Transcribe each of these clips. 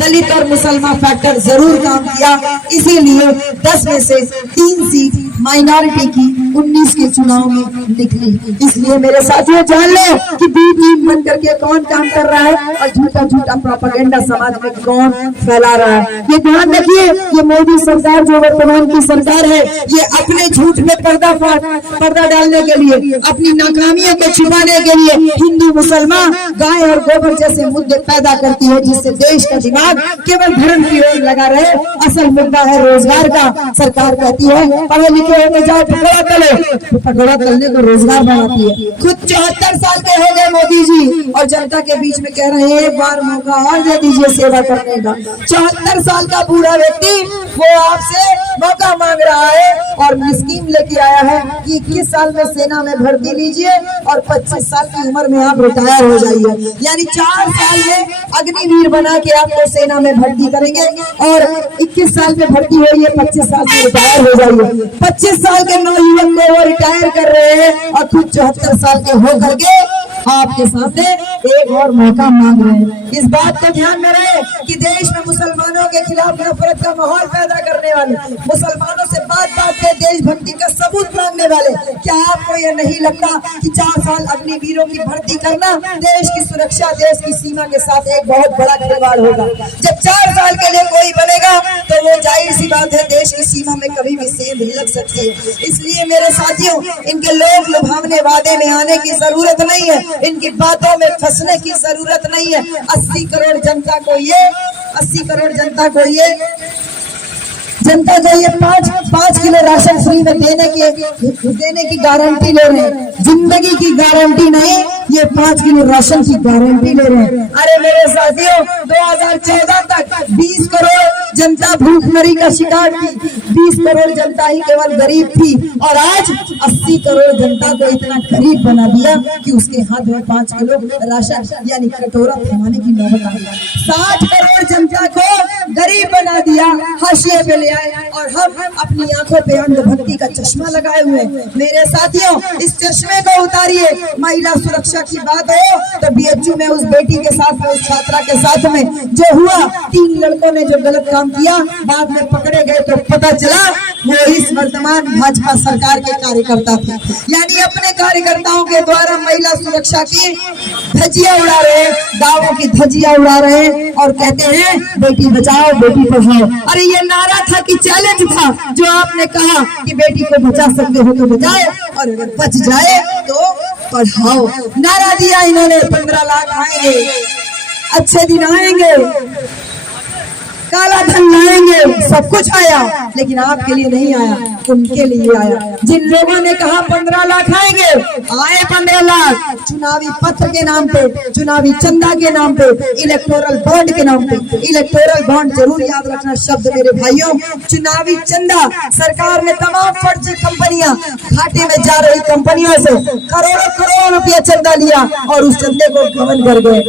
दलित और मुसलमान फैक्टर जरूर काम किया, इसीलिए 10 में से 3 सीट माइनॉरिटी की 19 के चुनाव में निकली। इसलिए मेरे साथियों जान लो कि बी टीम बन करके कौन काम कर रहा है और झूठा झूठा प्रोपेगेंडा समाज में कौन फैला रहा है। ये ध्यान रखिए, ये मोदी सरकार जो वर्तमान की सरकार है, ये अपने झूठ में पर्दा डालने के लिए, अपनी नाकामियों को छुपाने के लिए हिंदू मुसलमान गाय और गोबर जैसे मुद्दे पैदा करती है, जिससे देश का दिमाग केवल धर्म की ओर लगा रहे। असल मुद्दा है रोजगार का। सरकार कहती है पढ़े लिखे होने जाओ पकौड़ा तलो, पकौड़ा तलने को रोजगार बनाती है। खुद 74 साल के हो गए मोदी जी और जनता के बीच में कह रहे हैं एक बार मौका और दे दीजिए सेवा करने का। 74 साल का बूढ़ा व्यक्ति वो आपसे मौका मांग रहा है और स्कीम लेके आया है कि 21 साल में सेना में भर्ती लीजिए और 25 साल की उम्र में आप रिटायर हो जाइए। यानी 4 साल में अग्निवीर बना के आपको सेना में भर्ती करेंगे और 21 साल में भर्ती होइए, 25 साल में रिटायर हो जाइए। 25 साल के नौयुवक को वो रिटायर कर रहे हैं और खुद 74 साल के हो करके आपके सामने एक और मौका मांग रहे हैं। इस बात को ध्यान में रहे कि देश में मुसलमानों के खिलाफ नफरत का माहौल पैदा करने वाले, मुसलमानों से बात में देशभक्ति का सबूत मांगने वाले, क्या आपको यह नहीं लगता कि 4 साल अग्निवीरों की भर्ती करना देश की सुरक्षा, देश की सीमा के साथ एक बहुत बड़ा खिलवाड़ होगा। जब 4 साल के लिए कोई बनेगा तो वो जाहिर सी बात है देश की सीमा में कभी भी सेंध लग सकती है। इसलिए मेरे साथियों, इनके लोग लुभावने वादे में आने की जरूरत नहीं है, इनकी बातों में फंसने की जरूरत नहीं है। 80 करोड़ जनता को ये 5 किलो राशन फ्री में देने की गारंटी ले रहे हैं। जिंदगी की गारंटी नहीं, ये 5 किलो राशन की गारंटी ले रहे हैं। अरे मेरे साथियों, 2014 तक 20 करोड़ जनता भूखमरी का शिकार थी। 20 करोड़ जनता ही केवल गरीब थी और आज 80 करोड़ जनता को इतना गरीब बना दिया कि उसके हाथ में 5 किलो राशन यानी कटोरा थमाने की नौबत आ गई। 60 करोड़ जनता को गरीब बना दिया, हाशिए पे ले आए और हम अपनी आंखों पे अंधभक्ति का चश्मा लगाए हुए। मेरे साथियों, इस चश्मे को उतारिए। महिला सुरक्षा की बात हो तो बीएचयू में उस बेटी के साथ में, उस छात्रा के साथ में जो हुआ, 3 लड़कों ने जो गलत काम किया बाद में पकड़े गए तो पता चला वो इस वर्तमान भाजपा सरकार के कार्यकर्ता थे। यानी अपने कार्यकर्ताओं के द्वारा महिला सुरक्षा की धज्जियां उड़ा रहे हैं, दावों की धज्जियां उड़ा रहे हैं और कहते हैं बेटी बचाओ बेटी पढ़ाओ। अरे ये नारा था कि चैलेंज था जो आपने कहा कि बेटी को बचा सकते हो तो बचाए और अगर बच जाए तो पढ़ाओ। नारा दिया इन्होंने, 15 लाख आएंगे, अच्छे दिन आएंगे, काला धन लाएंगे, सब कुछ आया, लेकिन आपके लिए नहीं आया, उनके लिए आया। जिन लोगों ने कहा 15 लाख आएंगे, आए 15 लाख। चुनावी पत्र के नाम पे, चुनावी चंदा के नाम पे, इलेक्टोरल बॉन्ड के नाम पे। इलेक्टोरल बॉन्ड जरूर याद रखना शब्द मेरे भाइयों। चुनावी चंदा, सरकार ने तमाम फर्जी कंपनियां, घाटे में जा रही कंपनियों से करोड़ों करोड़ रुपया चंदा लिया और उस चंदे को गबन कर गए,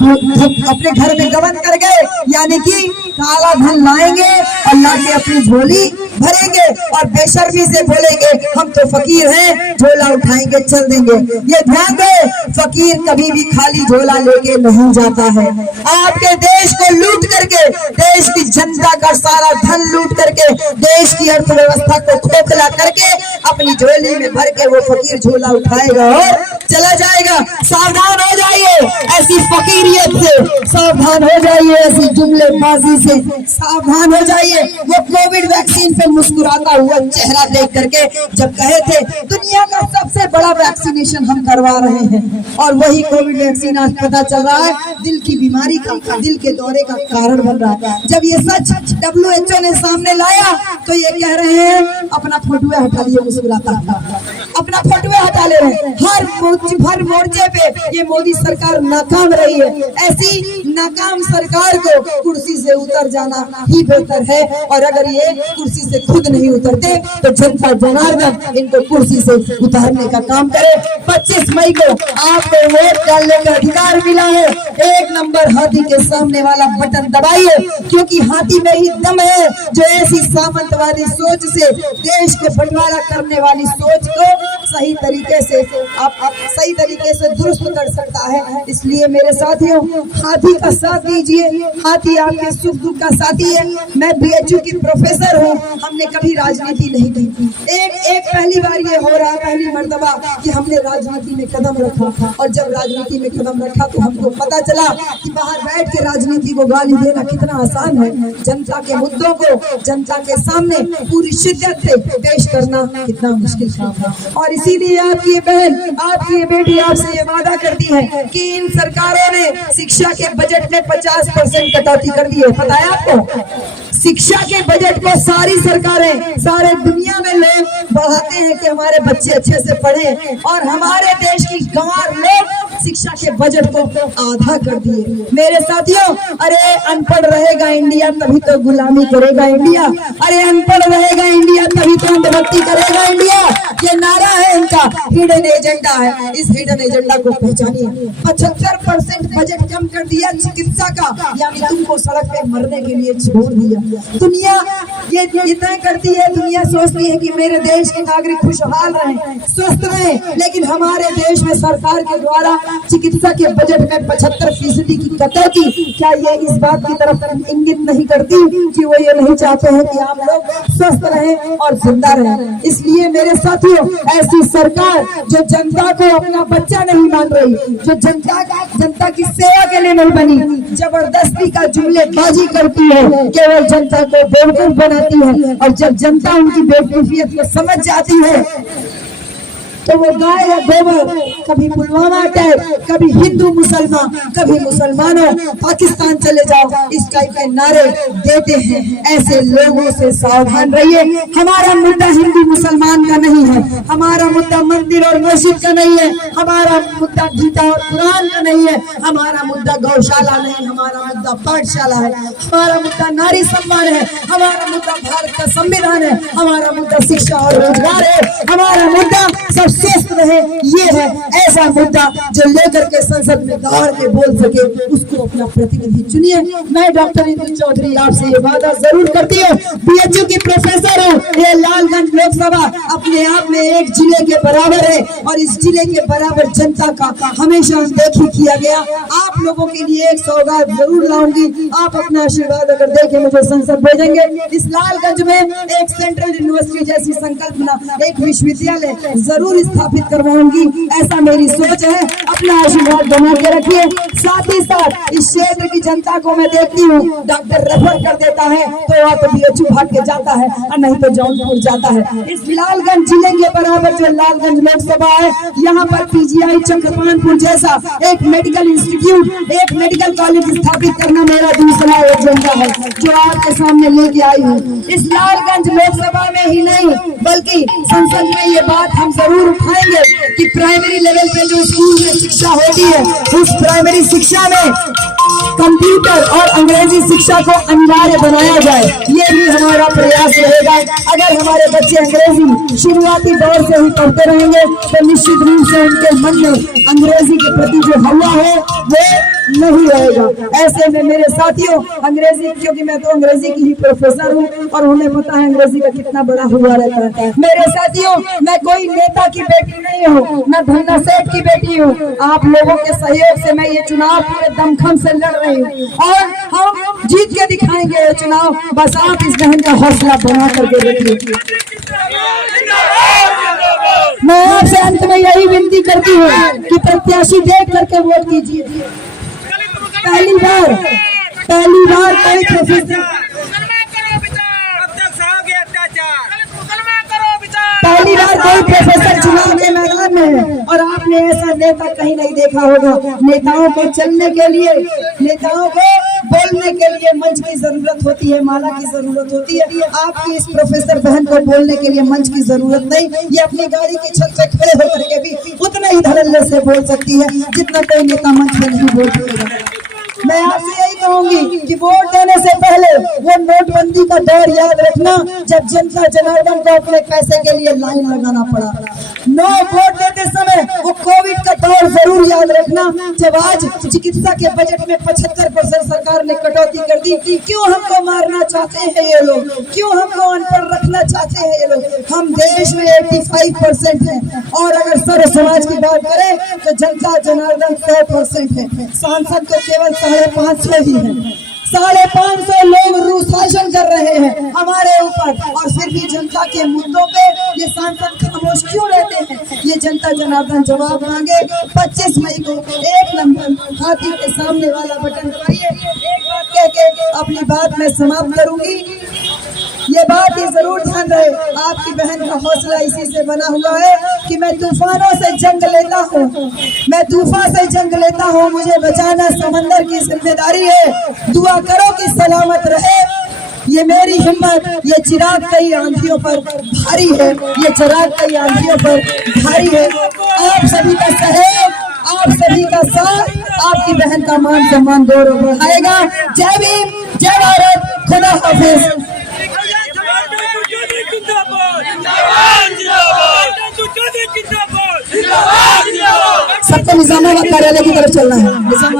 अपने घर में गबन कर गए। यानी कि काला धन लाएंगे और लाके अपनी झोली भरेंगे और बेशर्मी से बोलेंगे हम तो फकीर हैं, झोला उठाएंगे चल देंगे। ये ध्यान दे, फकीर कभी भी खाली झोला लेके नहीं जाता है। आपके देश को लूट करके, देश की जनता का सारा धन लूट करके, देश की अर्थव्यवस्था को खोखला करके अपनी झोली में भर के वो फकीर झोला उठाएगा और चला जाएगा। सावधान हो जाइए ऐसी फकीरियत से, सावधान हो जाइए ऐसी जुमलेबाजी से, सावधान हो जाइए। वो कोविड वैक्सीन पे मुस्कुराता हुआ चेहरा देख करके जब कहे थे दुनिया का सबसे बड़ा वैक्सीनेशन हम करवा रहे हैं, और वही कोविड वैक्सीन आज पता चल रहा है दिल की बीमारी का, दिल के दौरे का कारण बन रहा है। जब ये सच WHO ने सामने लाया तो ये कह रहे हैं अपना फोटो हटा लिए, मुस्कुराता अपना फोटो हटा ले रहे हैं। हर मोर्चे पे ये मोदी सरकार नाकाम रही है। ऐसी नाकाम सरकार को कुर्सी से उतर जाना ही बेहतर है, और अगर ये कुर्सी से खुद नहीं उतरते तो जनता जनार्दन इनको कुर्सी से उतारने का काम करे। 25 मई को आपको वोट डालने का अधिकार मिला है। 1 नंबर हाथी के सामने वाला बटन दबाइए, क्योंकि हाथी में ही दम है जो ऐसी सामंतवादी सोच से, देश को बंटवारा करने वाली सोच को सही तरीके से सही तरीके से दुरुस्त कर सकता है। इसलिए मेरे साथियों, हाथी का साथ दीजिए, हाथी आपके सुख दुख का साथी है। मैं बीएचयू की प्रोफेसर हूँ, हमने कभी राजनीति नहीं की। एक पहली बार ये हो रहा, पहली मर्तबा कि हमने राजनीति में कदम रखा, और जब राजनीति में कदम रखा तो हमको पता चला कि बाहर बैठ के राजनीति को गाली देना कितना आसान है, जनता के मुद्दों को जनता के सामने पूरी शिद्दत से पेश करना कितना मुश्किल काम है। और इसीलिए आपकी बहन, आपकी बेटी आपसे ये वादा करती है कि इन सरकारों ने शिक्षा के बजट में 50% कटौती कर दी है। पता है आपको? शिक्षा के बजट को सारी सरकारें, सारे दुनिया में लोग बढ़ाते हैं कि हमारे बच्चे अच्छे से पढ़े, और हमारे देश की गंवार लोग शिक्षा के बजट को आधा कर दिए। मेरे साथियों, अरे अनपढ़ रहेगा इंडिया तभी तो गुलामी करेगा इंडिया, अरे अनपढ़ रहेगा इंडिया तभी तो अंधभक्ति करेगा इंडिया। ये नारा है इनका, हिडन एजेंडा है। इस हिडन एजेंडा को पहचानिए। 75% बजट कम कर दिया चिकित्सा का, यानी तुमको सड़क पे मरने के लिए छोड़ दिया। दुनिया ये इतना करती है, दुनिया सोचती है कि मेरे देश के नागरिक खुशहाल रहें, स्वस्थ रहें, लेकिन हमारे देश में सरकार के द्वारा चिकित्सा के बजट में 75% की कटौती, क्या ये इस बात की तरफ इंगित नहीं करती कि वो ये नहीं चाहते हैं कि आप लोग स्वस्थ रहें और जिंदा रहें? इसलिए मेरे साथियों, ऐसी सरकार जो जनता को अपना बच्चा नहीं मान रही, जो जनता की सेवा के लिए नहीं बनी, जबरदस्ती का जुमलेबाजी करती है, केवल जनता को बेवकूफ बनाती है, और जब जनता उनकी बेवकूफियत को समझ जाती है तो वो गाय या गोबर, कभी पुलवामा अटैक, कभी हिंदू मुसलमान, कभी मुसलमानों पाकिस्तान चले जाओ, इस टाइप के नारे देते हैं। ऐसे लोगों से सावधान रहिए। हमारा मुद्दा हिंदू मुसलमान का नहीं है, हमारा मुद्दा मंदिर और मस्जिद का नहीं है, हमारा मुद्दा गीता और कुरान का नहीं है, हमारा मुद्दा गौशाला नहीं, हमारा मुद्दा पाठशाला है, हमारा मुद्दा नारी सम्मान है, हमारा मुद्दा भारत का संविधान है, हमारा मुद्दा शिक्षा और रोजगार है, हमारा मुद्दा सब स्वस्थ रहे। ये है ऐसा मुद्दा जो लेकर के संसद में दौड़ के बोल सके, उसको अपना प्रतिनिधि चुनिए। मैं डॉक्टर इंदु चौधरी आपसे ये वादा जरूर करती हूँ, बीएचयू की प्रोफेसर हूँ। ये लालगंज लोकसभा अपने आप में एक जिले के बराबर है, और इस जिले के बराबर जनता का हमेशा अनदेखी किया गया। आप लोगों के लिए एक सौगात जरूर लाऊंगी। आप अपना आशीर्वाद अगर देके मुझे संसद भेजेंगे, इस लालगंज में एक सेंट्रल यूनिवर्सिटी जैसी संकल्पना, एक विश्वविद्यालय जरूर स्थापित करवाऊंगी। ऐसा मेरी सोच है। अपना आशीर्वाद बना के रखिए। साथ ही साथ इस क्षेत्र की जनता को मैं देखती हूँ, डॉक्टर रेफर कर देता है तो वहाँ तो बीएचयू भाग के जाता है, और नहीं तो जौनपुर जाता है। इस लालगंज जिले के बराबर जो लालगंज लोकसभा है, यहाँ पर पीजीआई चक्रपानपुर जैसा एक मेडिकल इंस्टीट्यूट, एक मेडिकल कॉलेज स्थापित करना मेरा दूसरा एजेंडा है, जो आपके सामने लेके आई हूँ। इस लालगंज लोकसभा में ही नहीं बल्कि संसद में ये बात हम जरूर उठाएंगे कि प्राइमरी लेवल पे जो स्कूल में शिक्षा होती है, उस प्राइमरी शिक्षा में कंप्यूटर और अंग्रेजी शिक्षा को अनिवार्य बनाया जाए। ये भी हमारा प्रयास रहेगा। अगर हमारे बच्चे अंग्रेजी शुरुआती दौर से ही पढ़ते रहेंगे तो निश्चित रूप से उनके मन में अंग्रेजी के प्रति जो हवा है वो नहीं रहेगा। ऐसे में मेरे साथियों, अंग्रेजी, क्योंकि मैं तो अंग्रेजी की ही प्रोफेसर हूँ और उन्हें पता है अंग्रेजी का कितना बड़ा हुआ रहता है। मेरे साथियों, मैं कोई नेता की बेटी नहीं हूँ, मैं धन्ना सेठ की बेटी हूँ। आप लोगों के सहयोग से मैं ये चुनाव पूरे दमखम से लड़ रही हूँ, और हम जीत के दिखाएंगे ये चुनाव। बस आप इस बहन का हौसला बना करके रखिए। मैं आपसे अंत में यही विनती करती हूँ कि प्रत्याशी देख करके वोट कीजिए। पहली बार कोई प्रोफेसर, पहली बार कोई प्रोफेसर चुनाव के मैदान में है, और आपने ऐसा नेता कहीं नहीं देखा होगा। नेताओं को चलने के लिए, नेताओं को बोलने के लिए मंच की जरूरत होती है, माला की जरूरत होती है। आपकी इस प्रोफेसर बहन को बोलने के लिए मंच की जरूरत नहीं। ये अपनी गाड़ी की छत पे खड़े होकर के भी उतना ही धड़ल्ले से बोल सकती है जितना कोई नेता मंच पे नहीं बोल सकेगा। मैं आपसे यही कहूंगी कि वोट देने से पहले वो नोटबंदी का दौर याद रखना, जब जनता जनार्दन को अपने पैसे के लिए लाइन लगाना पड़ा। नो वोट देते समय वो कोविड का दौर जरूर याद रखना, जब आज चिकित्सा के बजट में 75% सरकार ने कटौती कर दी। क्यों हमको मारना चाहते हैं ये लोग, क्यों हमको अनपढ़ रखना चाहते हैं ये लोग। हम देश में 85% है, और अगर सर्व समाज की बात करें तो जनता जनार्दन 100% है। सांसद तो केवल 550 ही है। 550 लोग शासन कर रहे हैं हमारे ऊपर, और फिर भी जनता के मुद्दों पे ये सांसद खामोश क्यों रहते हैं। ये जनता जनार्दन जवाब मांगे। 25 मई को 1 नंबर हाथी के सामने वाला बटन दबाइए। एक बात कह के अपनी बात मैं समाप्त करूंगी, ये बात ही जरूर ध्यान रहे, आपकी बहन का हौसला इसी से बना हुआ है कि मैं तूफानों से जंग लेता हूँ, मैं तूफान से जंग लेता हूँ, मुझे बचाना समंदर की जिम्मेदारी है। दुआ करो कि सलामत रहे ये मेरी हिम्मत, ये चिराग कई आंधियों पर भारी है, ये चिराग कई आंधियों पर भारी है। आप सभी का सहयोग, आप सभी का साथ आपकी बहन का मान सम्मान गौरव बढ़ाएगा। जय भीम, जय भारत, खुदा हाफिज। सबको निजामाबाद कार्यालय की तरफ चलना है।